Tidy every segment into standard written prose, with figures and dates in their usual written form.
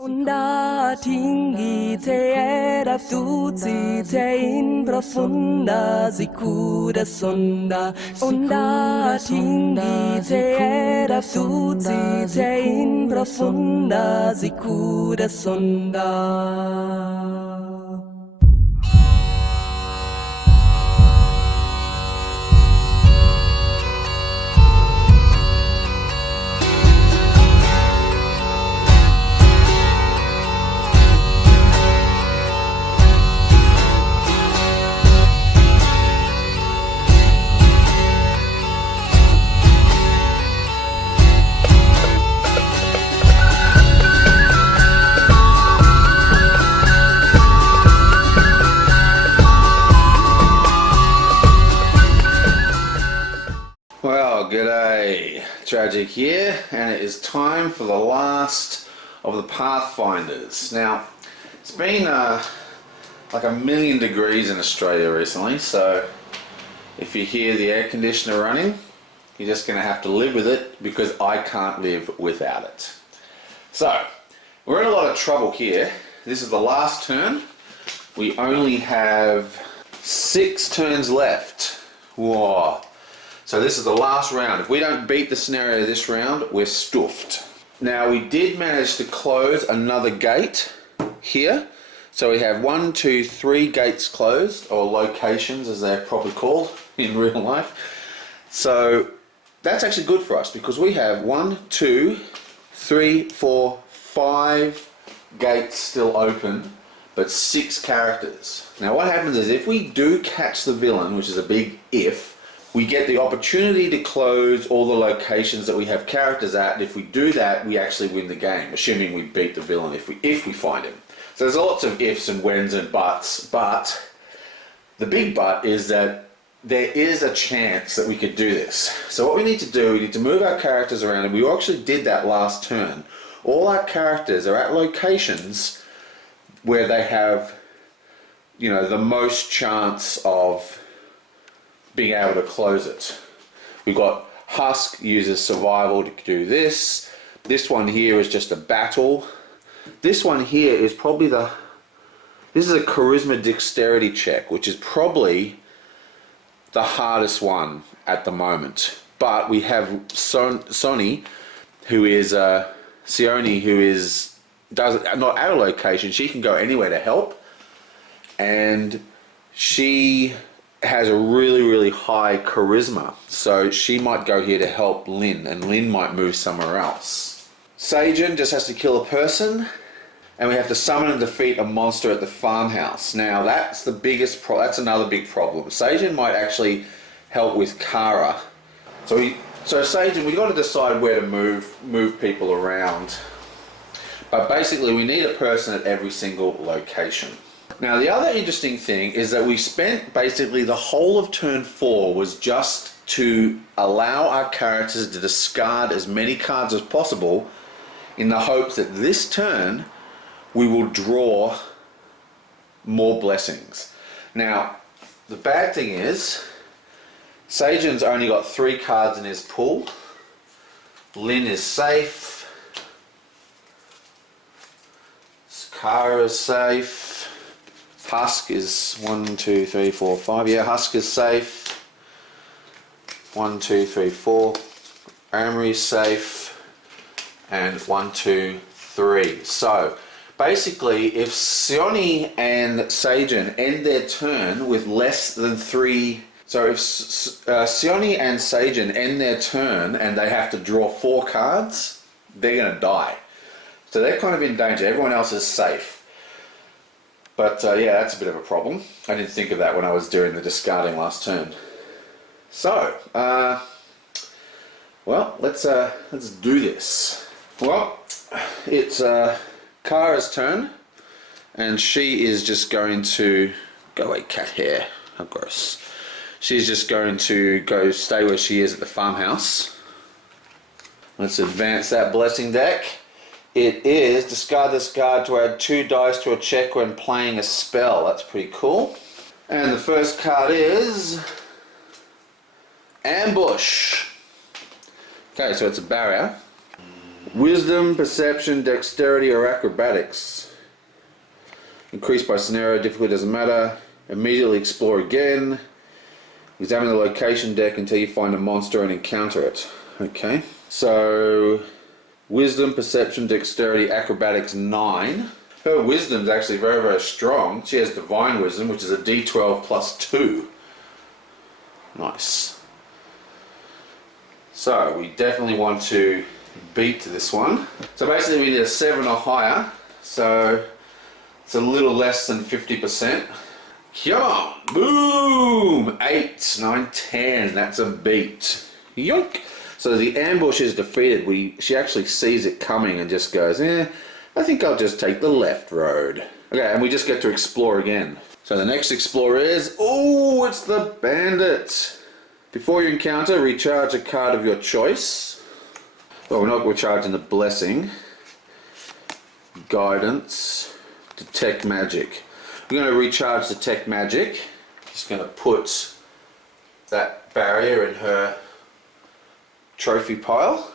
Onda tingi te era tuzi te in profunda sicura sonda. Onda tingi te era tuzi te in profunda sicura sonda. Well, g'day, Tragic here, and it is time for the last of the Pathfinders. Now, it's been like 1,000,000 degrees in Australia recently, so if you hear the air conditioner running, you're just going to have to live with it because I can't live without it. So, we're in a lot of trouble here. This is the last turn. We only have 6 turns left. Whoa. So this is the last round. If we don't beat the scenario this round, we're stuffed. Now we did manage to close another gate here. So we have 1, 2, 3 gates closed, or locations as they're probably called in real life. So that's actually good for us because we have 1, 2, 3, 4, 5 gates still open, but 6 characters. Now what happens is if we do catch the villain, which is a big if, we get the opportunity to close all the locations that we have characters at, and if we do that, we actually win the game, assuming we beat the villain if we find him. So there's lots of ifs and whens and buts, but the big but is that there is a chance that we could do this. So what we need to do, we need to move our characters around, and we actually did that last turn. All our characters are at locations where they have, you know, the most chance of being able to close it. We've got Husk uses survival to do this. This one here is just a battle. This one here is probably this is a charisma dexterity check, which is probably the hardest one at the moment. But we have Sione, who is not at a location. She can go anywhere to help, and she has a really high charisma, so she might go here to help Lynn, and Lynn might move somewhere else. Sagen just has to kill a person, and we have to summon and defeat a monster at the farmhouse. Now that's the biggest that's another big problem. Sagen might actually help with Kara. So Sagen, we've got to decide where to move people around. But basically we need a person at every single location. Now the other interesting thing is that we spent basically the whole of turn 4 was just to allow our characters to discard as many cards as possible in the hopes that this turn we will draw more blessings. Now the bad thing is Sagen's only got 3 cards in his pool. Lynn is safe. Kara is safe. Husk is 1, 2, 3, 4, 5. Yeah, Husk is safe. 1, 2, 3, 4. Amory's safe. And 1, 2, 3. So basically, if Sione and Sagen end their turn with less than 3. So if Sione and Sagen end their turn and they have to draw 4 cards, they're going to die. So they're kind of in danger. Everyone else is safe. But yeah, that's a bit of a problem. I didn't think of that when I was doing the discarding last turn. So, well, let's do this. Well, it's Kara's turn, and she is just going to go away, cat hair. How gross. She's just going to go stay where she is at the farmhouse. Let's advance that blessing deck. It is discard this card to add 2 dice to a check when playing a spell. That's pretty cool. And the first card is Ambush. Okay, so it's a barrier. Wisdom, perception, dexterity, or acrobatics. Increased by scenario, difficulty doesn't matter. Immediately explore again. Examine the location deck until you find a monster and encounter it. Okay, so wisdom, perception, dexterity, acrobatics 9. Her wisdom's actually very, very strong. She has divine wisdom, which is a d12 plus 2. Nice. So we definitely want to beat this one. So basically we need a 7 or higher. So it's a little less than 50%. Come on! Boom! 8, 9, 10. That's a beat. Yoink! So the ambush is defeated. She actually sees it coming and just goes, I think I'll just take the left road. Okay, and we just get to explore again. So the next explorer is, oh, it's the bandit. Before you encounter, recharge a card of your choice. Well, we're not recharging the blessing. Guidance. Detect magic. We're going to recharge Detect magic. Just going to put that barrier in her trophy pile.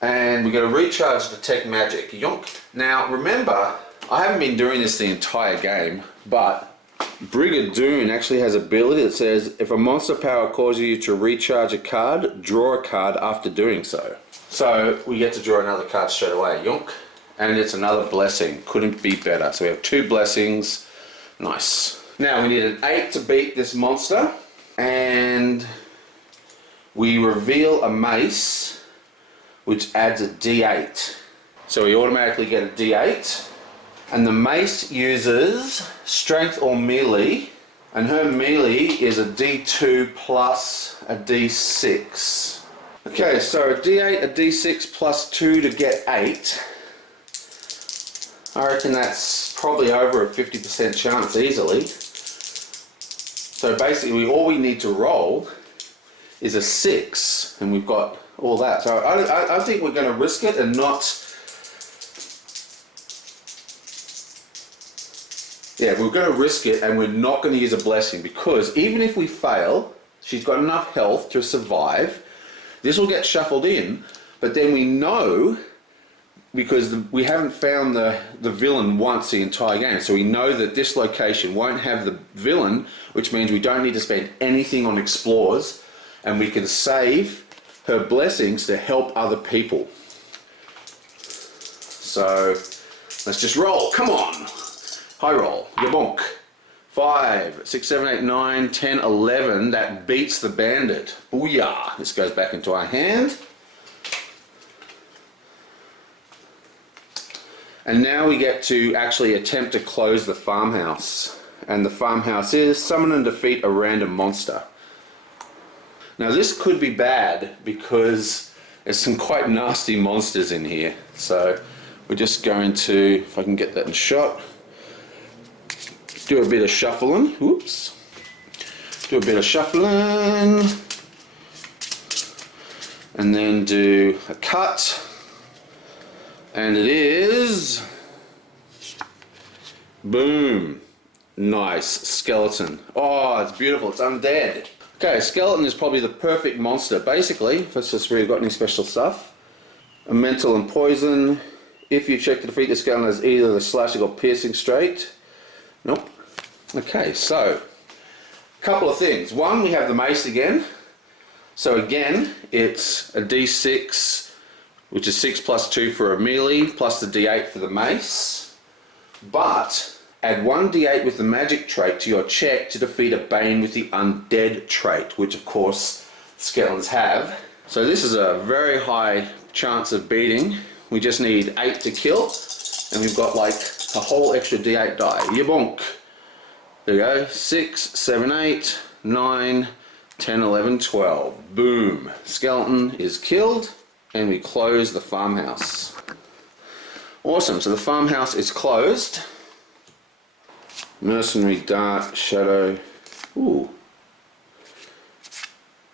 And we're going to recharge Detect magic. Yonk. Now remember, I haven't been doing this the entire game, but Brigandoom actually has an ability that says if a monster power causes you to recharge a card, draw a card after doing so. So we get to draw another card straight away. Yonk. And it's another blessing. Couldn't be better. So we have 2 blessings. Nice. Now we need an 8 to beat this monster. And we reveal a mace, which adds a d8. So we automatically get a d8. And the mace uses strength or melee. And her melee is a d2 plus a d6. Okay, so a d8, a d6 plus 2 to get 8. I reckon that's probably over a 50% chance easily. So basically all we need to roll is a 6, and we've got all that. So I think we're going to risk it and not... Yeah, we're going to risk it and we're not going to use a blessing, because even if we fail, she's got enough health to survive. This will get shuffled in, but then we know... because we haven't found the villain once the entire game, so we know that this location won't have the villain, which means we don't need to spend anything on explores, and we can save her blessings to help other people. So let's just roll. Come on, high roll. Yabonk. 5, 6, 7, 8, 9, 10, 11. That beats the bandit. Booyah! This goes back into our hand. And now we get to actually attempt to close the farmhouse. And the farmhouse is summon and defeat a random monster. Now this could be bad because there's some quite nasty monsters in here. So we're just going to, if I can get that in shot, do a bit of shuffling. Whoops. Do a bit of shuffling. And then do a cut. And it is, boom, nice, skeleton. Oh, it's beautiful, it's undead. Okay, skeleton is probably the perfect monster. Basically, let's just read, got any special stuff. A mental and poison. If you check to defeat the skeleton as either the slashing or piercing straight. Nope. Okay, so, a couple of things. One, we have the mace again. So again, it's a d6, which is 6 plus 2 for a melee, plus the d8 for the mace. But add 1 d8 with the magic trait to your check to defeat a bane with the undead trait, which of course skeletons have. So this is a very high chance of beating. We just need 8 to kill, and we've got like a whole extra d8 die. Yabonk. There we go. 6, 7, 8, 9, 10, 11, 12. Boom. Skeleton is killed. And we close the farmhouse. Awesome, so the farmhouse is closed. Mercenary, Dart, Shadow. Ooh.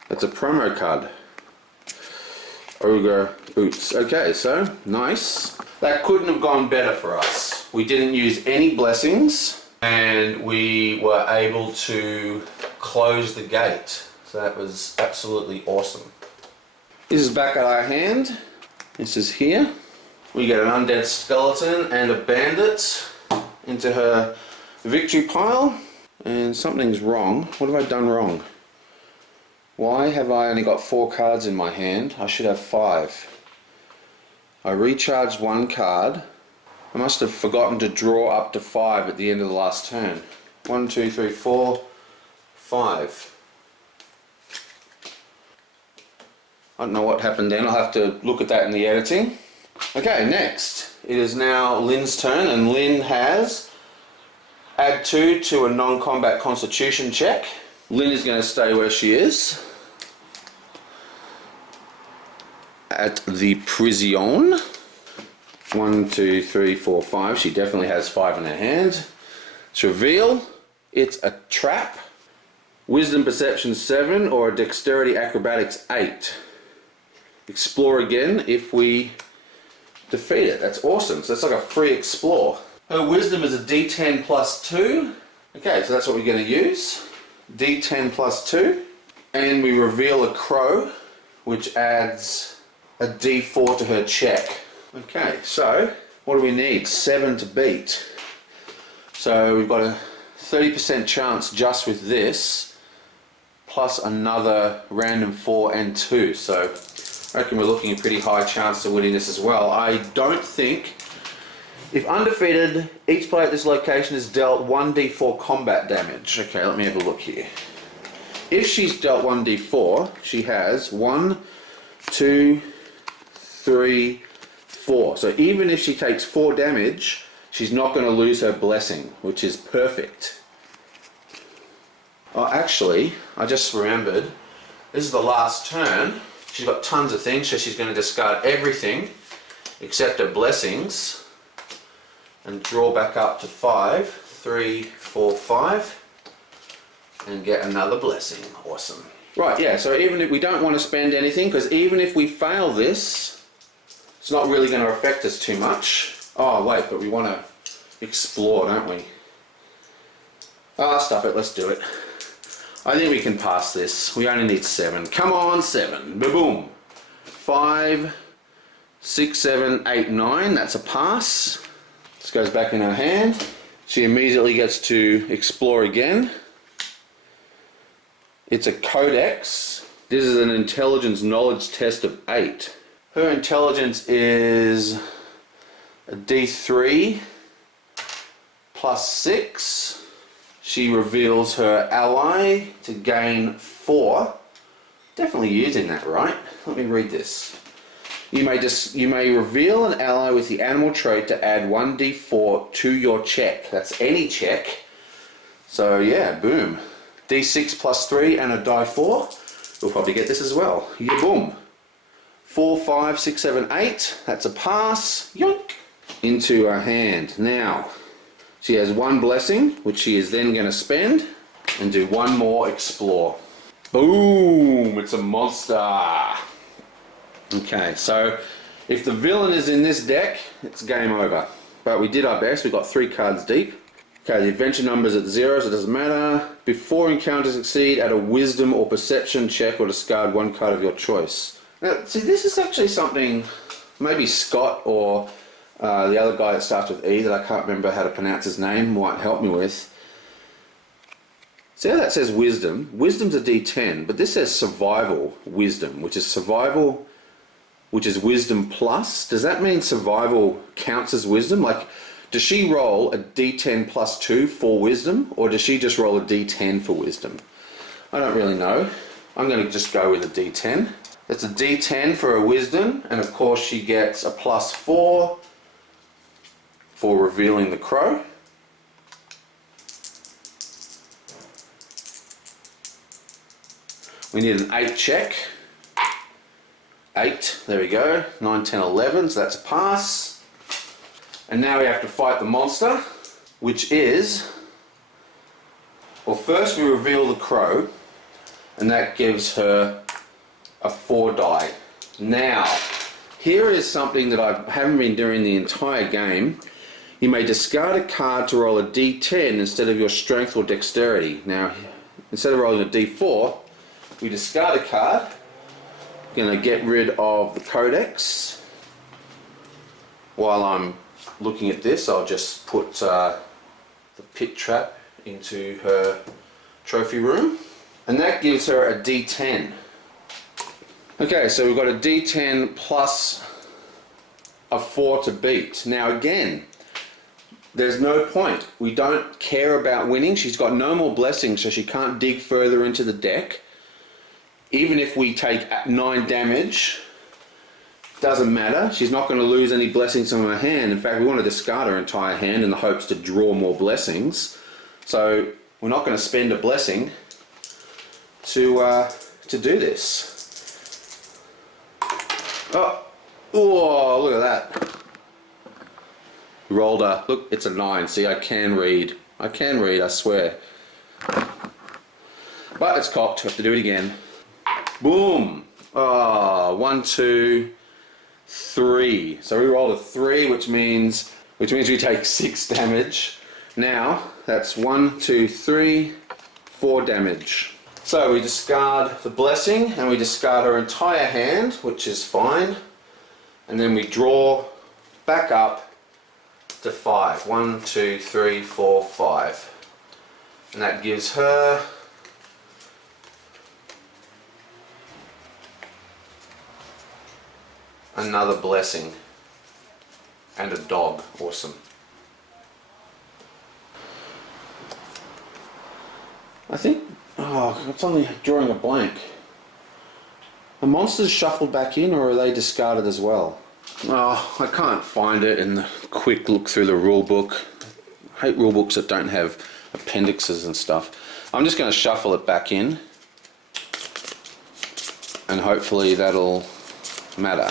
That's a promo card. Ogre, Boots. Okay, so, nice. That couldn't have gone better for us. We didn't use any blessings, and we were able to close the gate. So that was absolutely awesome. This is back at our hand. This is here. We get an undead skeleton and a bandit into her victory pile. And something's wrong. What have I done wrong? Why have I only got 4 cards in my hand? I should have 5. I recharged 1 card. I must have forgotten to draw up to 5 at the end of the last turn. 1, 2, 3, 4, 5. I don't know what happened then. I'll have to look at that in the editing. Okay, next. It is now Lynn's turn, and Lynn has add 2 to a non-combat constitution check. Lynn is going to stay where she is. At the prison. 1, 2, 3, 4, 5. She definitely has 5 in her hand. It's reveal. It's a trap. Wisdom Perception 7 or a Dexterity Acrobatics 8. Explore again if we defeat it. That's awesome. So that's like a free explore. Her wisdom is a D10 plus 2. Okay, so that's what we're going to use. D10 plus 2. And we reveal a crow, which adds a D4 to her check. Okay, so what do we need? 7 to beat. So we've got a 30% chance just with this, plus another random 4 and 2. So I reckon we're looking at a pretty high chance of winning this as well. I don't think... If undefeated, each player at this location is dealt 1d4 combat damage. Okay, let me have a look here. If she's dealt 1d4, she has 1, 2, 3, 4. So even if she takes 4 damage, she's not going to lose her blessing, which is perfect. Oh, actually, I just remembered, this is the last turn. She's got tons of things, so she's going to discard everything except her blessings. And draw back up to 5, 3, 4, 5, and get another blessing. Awesome. Right, yeah, so even if we don't want to spend anything, because even if we fail this, it's not really going to affect us too much. Oh, wait, but we want to explore, don't we? Ah, stuff it, let's do it. I think we can pass this. We only need 7. Come on, 7. Ba-boom. 5, 6, 7, 8, 9. That's a pass. This goes back in her hand. She immediately gets to explore again. It's a codex. This is an intelligence knowledge test of 8. Her intelligence is a D3 plus 6. She reveals her ally to gain 4. Definitely using that, right? Let me read this. You may reveal an ally with the animal trait to add 1d4 to your check. That's any check. So yeah, boom. D6 plus 3 and a die 4. We'll probably get this as well. Yeah, boom. 4, 5, 6, 7, 8. That's a pass. Yoink. Into her hand. Now, she has 1 blessing, which she is then going to spend and do 1 more explore. Boom! It's a monster. Okay, so if the villain is in this deck, it's game over. But we did our best. We got 3 cards deep. Okay, the adventure number's at 0, so it doesn't matter. Before encounters succeed, add a wisdom or perception check or discard 1 card of your choice. Now, see, this is actually something maybe Scott or the other guy that starts with E that I can't remember how to pronounce his name might help me with. See how that says wisdom? Wisdom's a D10, but this says survival wisdom, which is survival, which is wisdom plus. Does that mean survival counts as wisdom? Like, does she roll a D10 plus 2 for wisdom, or does she just roll a D10 for wisdom? I don't really know. I'm going to just go with a D10. That's a D10 for a wisdom, and of course she gets a plus 4 for revealing the crow. We need an 8 check. 8, there we go. 9, 10, 11, so that's a pass. And now we have to fight the monster, which is... Well, first we reveal the crow, and that gives her a 4 die. Now, here is something that I haven't been doing the entire game. You may discard a card to roll a D10 instead of your strength or dexterity. Now, instead of rolling a D4, we discard a card. Going to get rid of the codex. while I'm looking at this, I'll just put the pit trap into her trophy room, and that gives her a D10. Okay, so we've got a D10 plus a 4 to beat. Now again, there's no point. We don't care about winning. She's got no more blessings, so she can't dig further into the deck. Even if we take 9 damage, doesn't matter. She's not going to lose any blessings from her hand. In fact, we want to discard her entire hand in the hopes to draw more blessings. So we're not going to spend a blessing to do this. Oh, look at that. Rolled a, look, it's a 9. See, I can read. I swear. But it's cocked. Have to do it again. Boom. Oh, 1, 2, 3. So we rolled a 3, which means we take 6 damage. Now that's 1, 2, 3, 4 damage. So we discard the blessing and we discard her entire hand, which is fine, and then we draw back up to 5. 1, 2, 3, 4, 5, and that gives her another blessing and a dog. Awesome. I think, it's only drawing a blank. Are monsters shuffled back in, or are they discarded as well? Oh, I can't find it in the quick look through the rule book. I hate rule books that don't have appendixes and stuff. I'm just going to shuffle it back in, and hopefully that'll matter.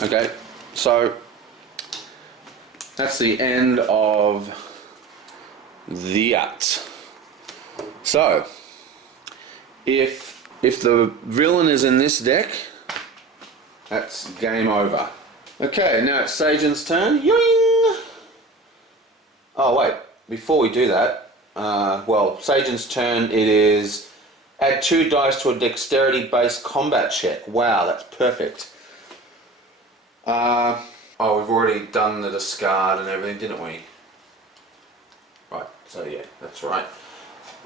Okay, so that's the end of that. So, if the villain is in this deck, that's game over. Okay, now it's Sajin's turn. Yoing! Oh wait, before we do that, Sajin's turn, it is add 2 dice to a dexterity-based combat check. Wow, that's perfect. We've already done the discard and everything, didn't we? Right, so yeah, that's right.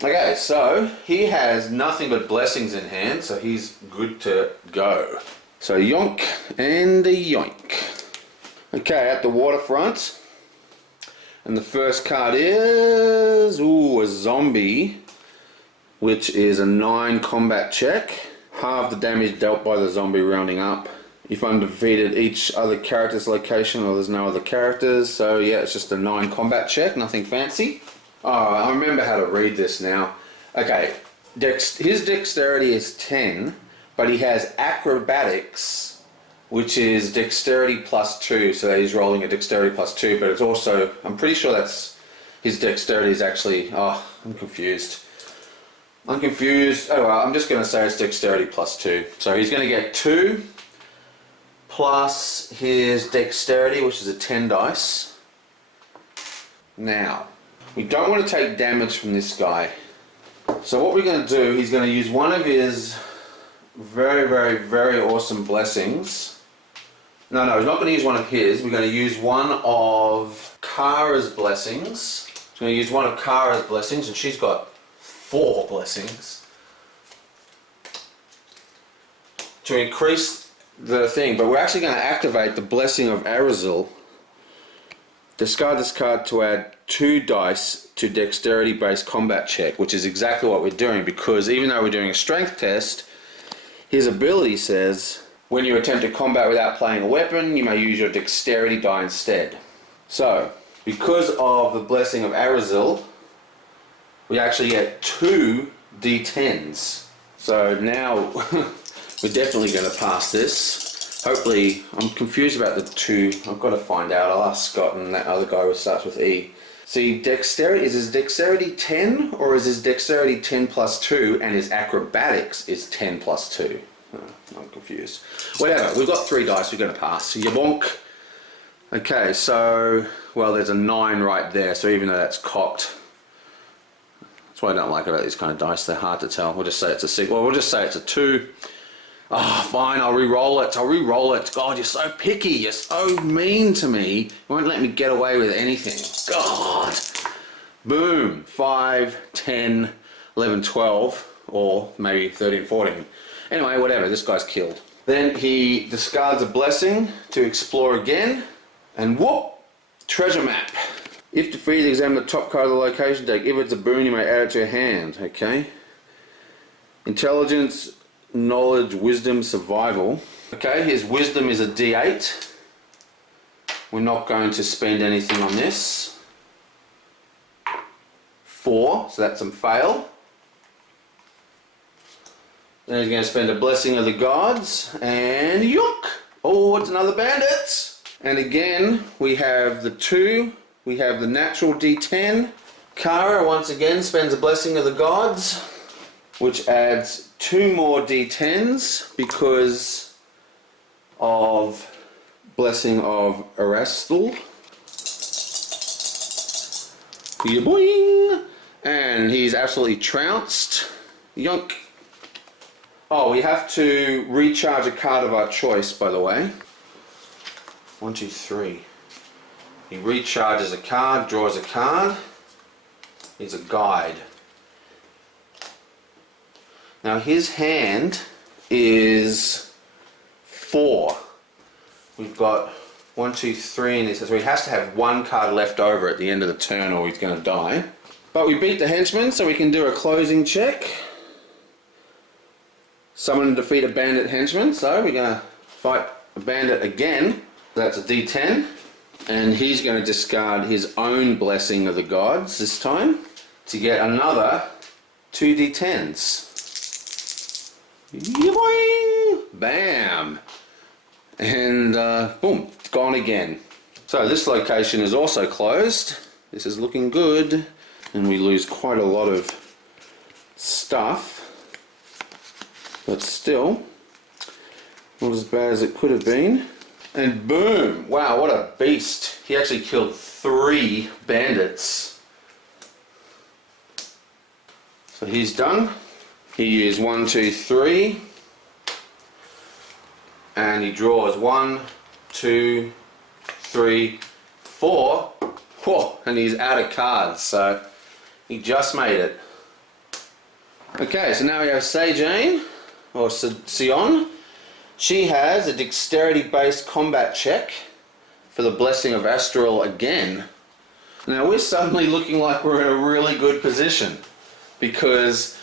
Okay, so he has nothing but blessings in hand, so he's good to go. So yoink and a yoink. Okay, at the waterfront, and the first card is a zombie, which is a 9 combat check. Half the damage dealt by the zombie rounding up. If undefeated, each other character's location, or there's no other characters, so yeah, it's just a 9 combat check, nothing fancy. Oh, I remember how to read this now. Okay, his dexterity is 10, but he has acrobatics, which is dexterity plus 2, so he's rolling a dexterity plus 2, but it's also, I'm pretty sure that's, his dexterity is actually, I'm confused. Oh well, I'm just going to say it's dexterity plus 2. So he's going to get 2 plus his dexterity, which is a 10 dice. Now, we don't want to take damage from this guy. So what we're going to do, he's going to use one of his very, very, very awesome blessings. No, he's not going to use one of his. We're going to use one of Kara's blessings. He's going to use one of Kara's blessings, and she's got 4 blessings to increase the thing. But we're actually going to activate the blessing of Arizal. Discard this card to add 2 dice to dexterity-based combat check, which is exactly what we're doing, because even though we're doing a strength test, his ability says, when you attempt to combat without playing a weapon, you may use your dexterity die instead. So, because of the blessing of Arizal, we actually get 2 D10s. So now, we're definitely going to pass this. Hopefully, I'm confused about the 2. I've got to find out. I'll ask Scott and that other guy who starts with E. See, dexterity, is his dexterity 10, or is his dexterity 10 plus 2, and his acrobatics is 10 plus 2? Oh, I'm confused. Whatever, we've got 3 dice, we're going to pass. Yabonk. Okay, so, well, there's a 9 right there, so even though that's cocked, that's what I don't like about these kind of dice, they're hard to tell. We'll just say it's a 6. Well, we'll just say it's a 2. Oh, fine, I'll re-roll it. I'll re-roll it. God, you're so picky. You're so mean to me. You won't let me get away with anything. God. Boom. 5, 10, 11, 12, or maybe 13, 14. Anyway, whatever. This guy's killed. Then he discards a blessing to explore again. And whoop! Treasure map. If defeated, examine the top card of the location deck. If it's a boon, you may add it to your hand. Okay. Intelligence, knowledge, wisdom, survival. Okay, his wisdom is a D8. We're not going to spend anything on this. 4, so that's a fail. Then he's going to spend a blessing of the gods, and yook! Oh, it's another bandit! And again, we have the 2, we have the natural D10. Kara once again spends a blessing of the gods, which adds 2 more D10s because of blessing of Erastil. Boing! And he's absolutely trounced. Yonk. Oh, we have to recharge a card of our choice, by the way. 1, 2, 3. He recharges a card, draws a card. He's a guide. Now his hand is 4. We've got 1, 2, 3 in this, so he has to have 1 card left over at the end of the turn or he's going to die. But we beat the henchman, so we can do a closing check. Summon and defeat a bandit henchman, so we're going to fight a bandit again. That's a D10, and he's going to discard his own blessing of the gods this time to get another 2 D10s. Yoing! Bam! And boom, it's gone again. So this location is also closed. This is looking good, and we lose quite a lot of stuff, but still not as bad as it could have been. And boom! Wow, what a beast. He actually killed 3 bandits. So he's done. He used 1, 2, 3. And he draws 1, 2, 3, 4. Whoa, and he's out of cards, so he just made it. Okay, so now we have Sajane, or Sion. She has a dexterity-based combat check for the blessing of Astral again. Now we're suddenly looking like we're in a really good position because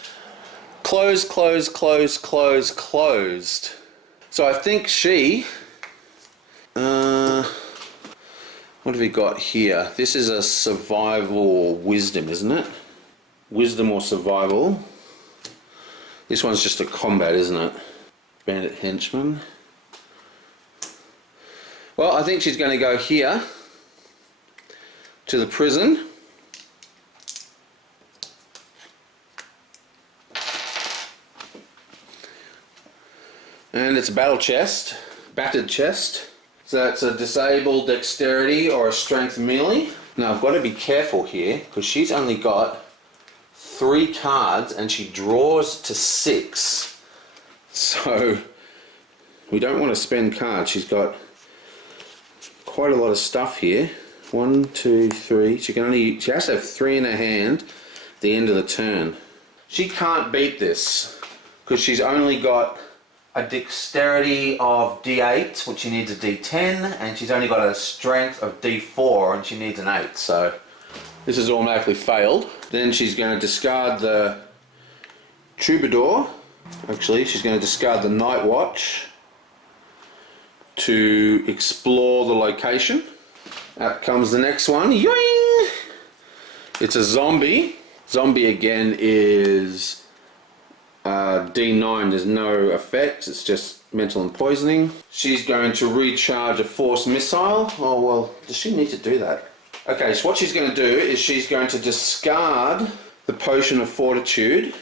closed. So I think she, what have we got here? This is a survival wisdom, isn't it? Wisdom or survival. This one's just a combat, isn't it? Bandit henchman. Well, I think she's going to go here to the prison. And it's a battle chest, battered chest. So that's a disabled dexterity or a strength melee. Now I've got to be careful here because she's only got 3 cards and she draws to 6. So we don't want to spend cards. She's got quite a lot of stuff here. 1, 2, 3. She has to have 3 in her hand at the end of the turn. She can't beat this because she's only got a dexterity of D8, which she needs a D10, and she's only got a strength of D4, and she needs an 8. So this is automatically failed. Then she's going to discard the Troubadour. Actually, she's going to discard the Night Watch to explore the location. Out comes the next one. Yoing! It's a zombie. Zombie again is D9. There's no effects. It's just mental and poisoning. She's going to recharge a force missile. Oh well, does she need to do that? Okay, so what she's going to do is she's going to discard the Potion of Fortitude.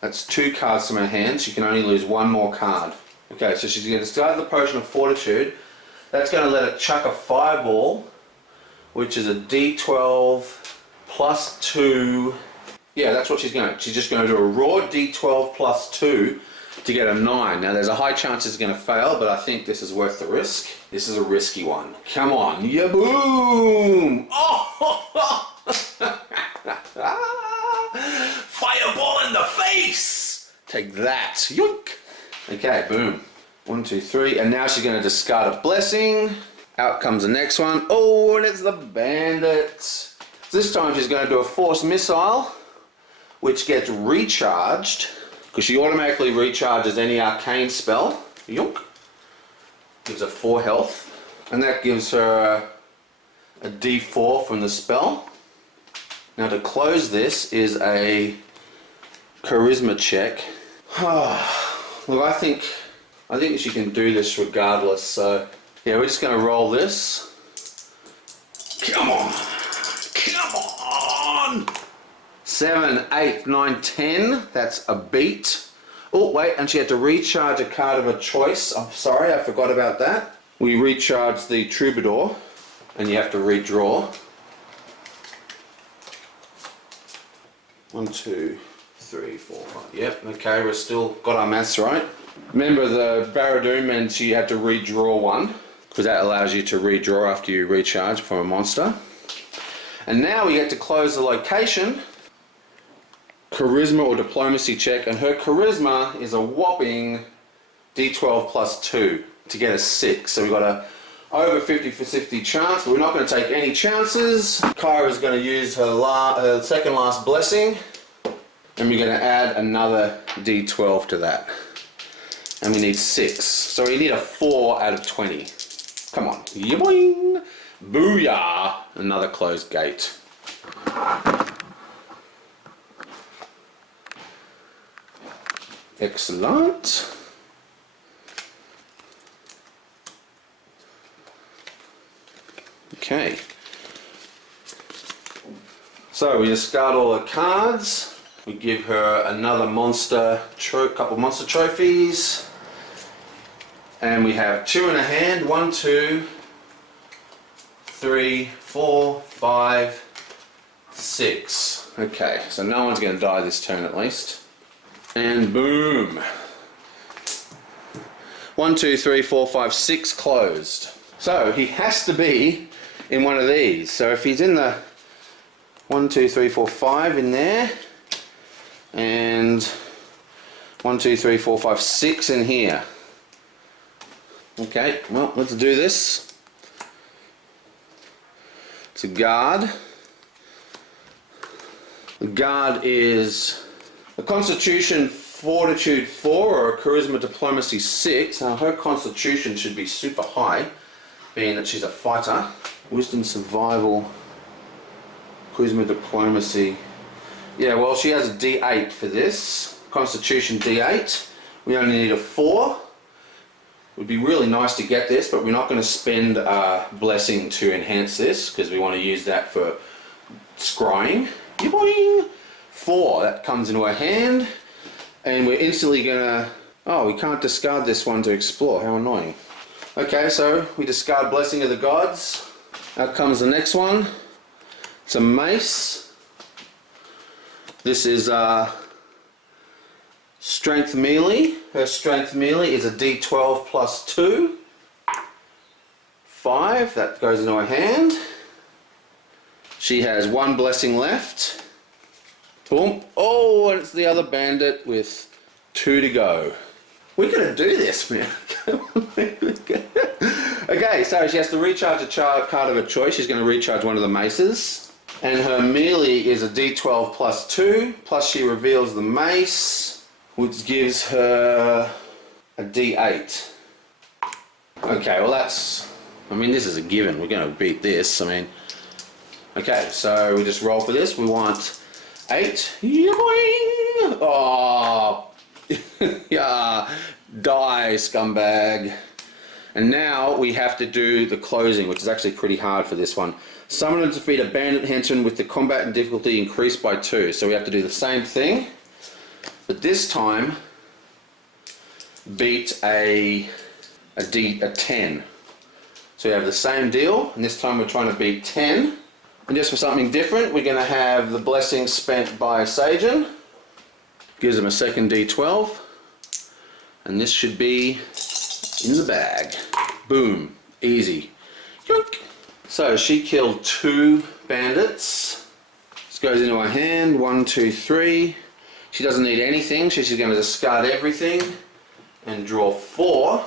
That's 2 cards from her hand. She can only lose 1 more card. Okay, so she's going to discard the Potion of Fortitude. That's going to let her chuck a fireball, which is a D12 plus 2. Yeah, that's what she's going to do. She's just going to do a raw D12 plus 2 to get a 9. Now there's a high chance it's going to fail, but I think this is worth the risk. This is a risky one. Come on, ya boom! Oh! Fireball in the face! Take that, yoink! Okay, boom. 1, 2, 3, and now she's going to discard a blessing. Out comes the next one. Oh, and it's the bandit. This time she's going to do a force missile, which gets recharged, because she automatically recharges any arcane spell. Yoink. Gives her 4 health. And that gives her a D4 from the spell. Now to close this is a charisma check. Look, I think she can do this regardless, so yeah, we're just going to roll this. Come on! Come on! 7, 8, 9, 10. That's a beat. Oh, wait, and she had to recharge a card of her choice. I'm sorry, I forgot about that. We recharge the Troubadour, and you have to redraw. 1, 2, 3, 4, 5. Yep, okay, we're still got our maths right. Remember the Brigandoom meant you had to redraw one, because that allows you to redraw after you recharge from a monster. And now we get to close the location. Charisma or diplomacy check, and her charisma is a whopping D12 plus 2 to get a 6. So we've got a over 50/50 chance, but we're not going to take any chances. Kyra's going to use her second last blessing, and we're going to add another D12 to that. And we need 6. So we need a 4 out of 20. Come on. Yoing! Booyah! Another closed gate. Excellent. Okay. So we discard all the cards. We give her another couple monster trophies. And we have 2 in a hand. 1, 2, 3, 4, 5, 6. Okay, so no one's going to die this turn at least. And boom. 1, 2, 3, 4, 5, 6 closed. So he has to be in one of these. So if he's in the 1, 2, 3, 4, 5 in there, and 1, 2, 3, 4, 5, 6 in here. Okay, well, let's do this. It's a guard. The guard is a Constitution Fortitude 4 or a Charisma Diplomacy 6. Now her Constitution should be super high, being that she's a fighter. Wisdom, Survival, Charisma Diplomacy. Yeah, well, she has a D8 for this. Constitution D8. We only need a 4. It would be really nice to get this, but we're not going to spend a blessing to enhance this, because we want to use that for scrying. Yoing! 4, that comes into our hand, and we're instantly gonna... Oh, we can't discard this one to explore, how annoying. Okay, so we discard Blessing of the Gods. Out comes the next one. It's a mace. This is Strength Melee. Her Strength Melee is a D12 plus 2. 5, that goes into her hand. She has 1 blessing left. Boom. Oh, and it's the other bandit with 2 to go. We're going to do this, man. Okay, so she has to recharge a card of her choice. She's going to recharge one of the maces. And her melee is a D12 plus 2. Plus she reveals the mace, which gives her a D8. Okay, well that's... I mean, this is a given. We're going to beat this. I mean... Okay, so we just roll for this. We want 8. Yoing! Oh, yeah, die, scumbag. And now we have to do the closing, which is actually pretty hard for this one. Summon and defeat a bandit henchman with the combat and difficulty increased by 2. So we have to do the same thing, but this time beat a 10. So we have the same deal, and this time we're trying to beat 10. And just for something different, we're going to have the blessing spent by Sagen. Gives him a second D12. And this should be in the bag. Boom. Easy. Yoink. So she killed 2 bandits. This goes into her hand. 1, 2, 3. She doesn't need anything. She's just going to discard everything and draw 4.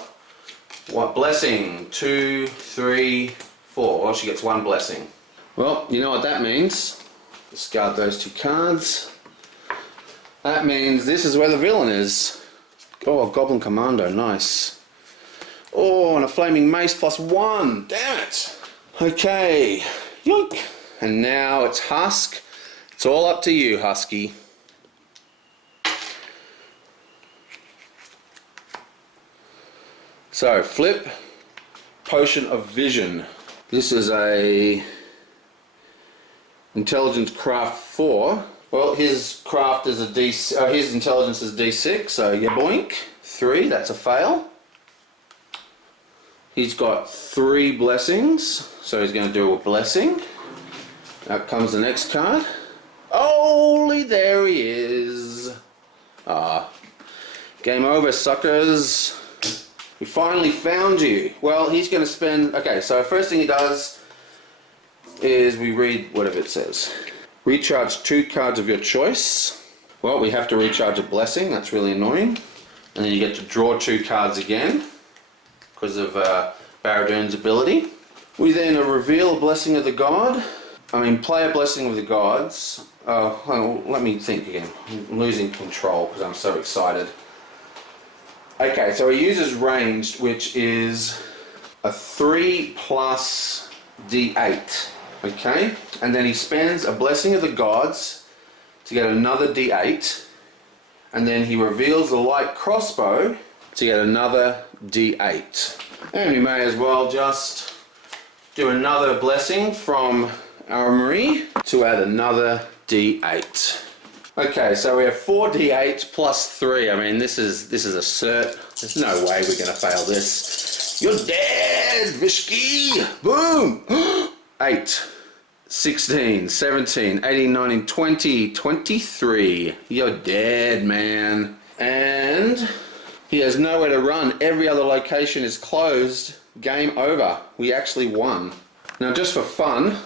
What blessing? 2, 3, 4. Well, she gets 1 blessing. Well, you know what that means. Discard those 2 cards. That means this is where the villain is. Oh, a Goblin Commando, nice. Oh, and a Flaming Mace +1. Damn it. Okay. Yoink. And now it's Husk. It's all up to you, Husky. So, flip. Potion of Vision. This is a Intelligence Craft 4. Well, his craft is a his intelligence is D6, so yeah, boink. 3, that's a fail. He's got 3 blessings, so he's going to do a blessing. Out comes the next card. Holy, there he is. Game over, suckers. We finally found you. Well, he's going to spend... Okay, so first thing he does is we read whatever it says. Recharge 2 cards of your choice. Well, we have to recharge a blessing. That's really annoying. And then you get to draw 2 cards again because of Brigandoom's ability. We then reveal a blessing of the god. Play a blessing of the gods. Let me think again. I'm losing control because I'm so excited. Okay, so he uses ranged, which is a 3 plus D8. Okay, and then he spends a blessing of the gods to get another D8, and then he reveals the light crossbow to get another D8. And we may as well just do another blessing from Armory to add another D8. Okay, so we have 4 D8 plus 3. This is a cert. There's no way we're gonna fail this. You're dead, Vishki! Boom! 8, 16, 17, 18, 19, 20, 23. You're dead, man. And he has nowhere to run. Every other location is closed. Game over. We actually won. Now, just for fun,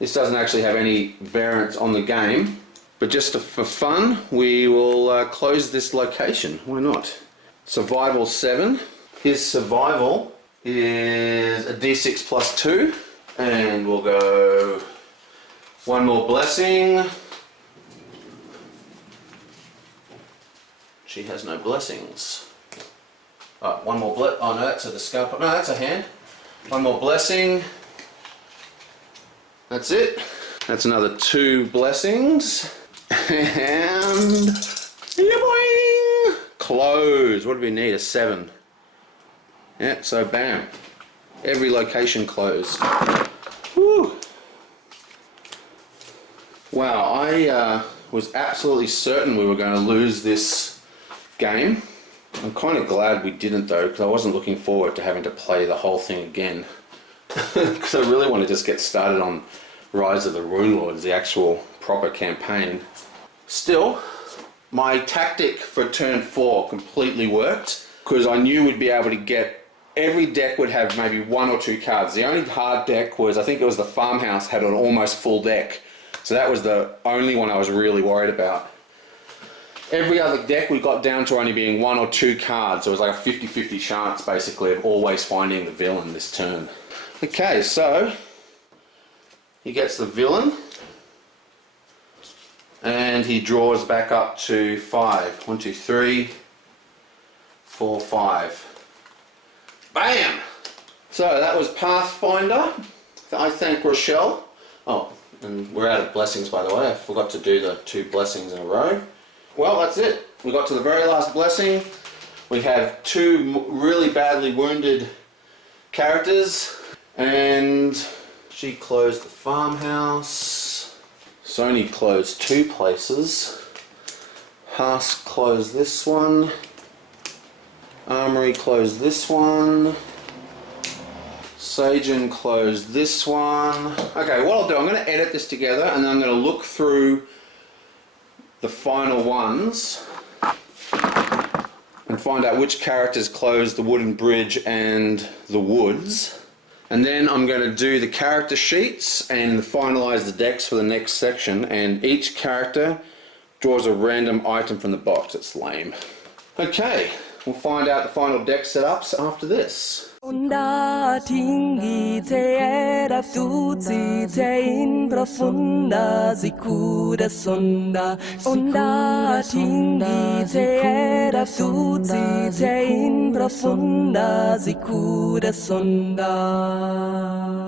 this doesn't actually have any variance on the game, but just for fun, we will close this location. Why not? Survival 7. His survival is a D6 plus 2. And we'll go 1 more blessing. She has no blessings. Oh, 1 more oh no, that's a discard. No, that's a hand. 1 more blessing. That's it. That's another 2 blessings. And boing! Close. What do we need? A 7. Yeah, so bam. Every location closed. Whew. Wow, I was absolutely certain we were going to lose this game. I'm kind of glad we didn't though, because I wasn't looking forward to having to play the whole thing again. Because I really want to just get started on Rise of the Runelords, the actual proper campaign. Still, my tactic for turn 4 completely worked, because I knew we'd be able to get... Every deck would have maybe 1 or 2 cards. The only hard deck was, I think it was the Farmhouse, had an almost full deck. So that was the only one I was really worried about. Every other deck we got down to only being 1 or 2 cards. So it was like a 50-50 chance basically of always finding the villain this turn. Okay, so he gets the villain and he draws back up to 5. 1, 2, 3, 4, 5. Bam! So that was Pathfinder. I thank Rochelle. Oh, and we're out of blessings by the way. I forgot to do the 2 blessings in a row. Well, that's it. We got to the very last blessing. We have 2 really badly wounded characters. And she closed the farmhouse. Sony closed 2 places. Husk closed this one. Armory closed this one. Sagen closed this one. Okay, what I'll do, I'm going to edit this together and then I'm going to look through the final ones and find out which characters close the wooden bridge and the woods. And then I'm going to do the character sheets and finalise the decks for the next section, and each character draws a random item from the box. It's lame. Okay, we'll find out the final deck setups after this. Onda tinggi te era tutti te in profunda sicura sonda. Onda tinggi te era tutti te in profunda sicura sonda.